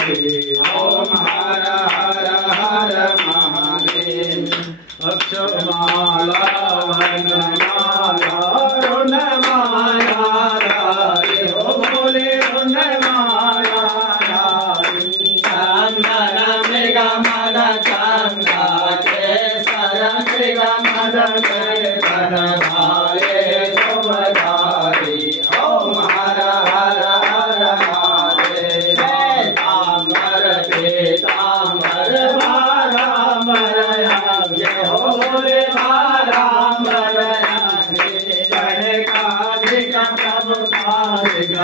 ओम हर हर हर महादेव। अक्षमाला वनमाला रुणमाला रे हो बोले रुणमाला चंदन मृग मद चंदा केसर मृग मद केसर भाले शोभधारी। ओम हर हर हर महादेव। पीताम्बर पीताम्बर भाराम्बर जय हो बोले भाराम्बर कनकाधिक प्रभुपादिक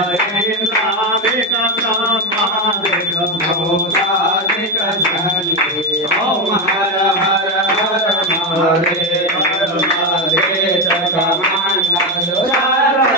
इंद्रादिक ब्रह्मादिक भूतादिक शक्ति। ओम हर हर हर महादेव। महादेव कमंडल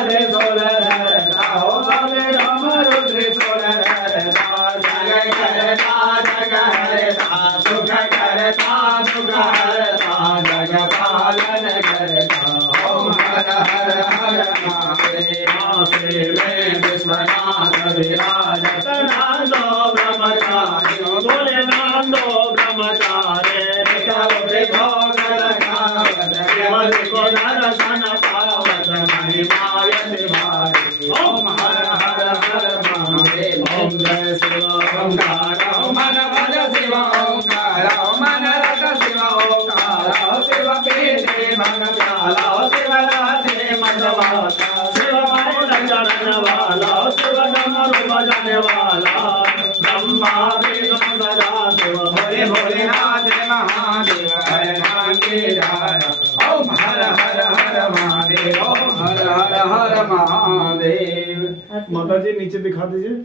रे सोलरता हो बले डमरू त्रिशूलरता जग करता जग हरता सुख करता सुख हरता जग पालन करता। ओम हर हर हर महादेव। मासे में विश्वनाथ विराजत नांदो ब्रह्मचारी बोले नांदो ब्रह्मचारी भोग लगावत केवल को दर्शन पावत महिमाय निभारी। ओम हर हर हर महादेव। ओम जय शिव ओंकार मन भज शिव ओंकार मन रत शिव ओंकार शिव पीते मन प्याला शिव राधे मधवाला शिव मौन चरण वाला शिव डमरू बजाने वाला ब्रह्मा विष्णु सदा शिव भोले भोलेनाथ महादेव हर नागे धारा। ओम हर हर हर महादेव। ओम हर हर हर महादेव। माता जी नीचे दिखा दीजिए।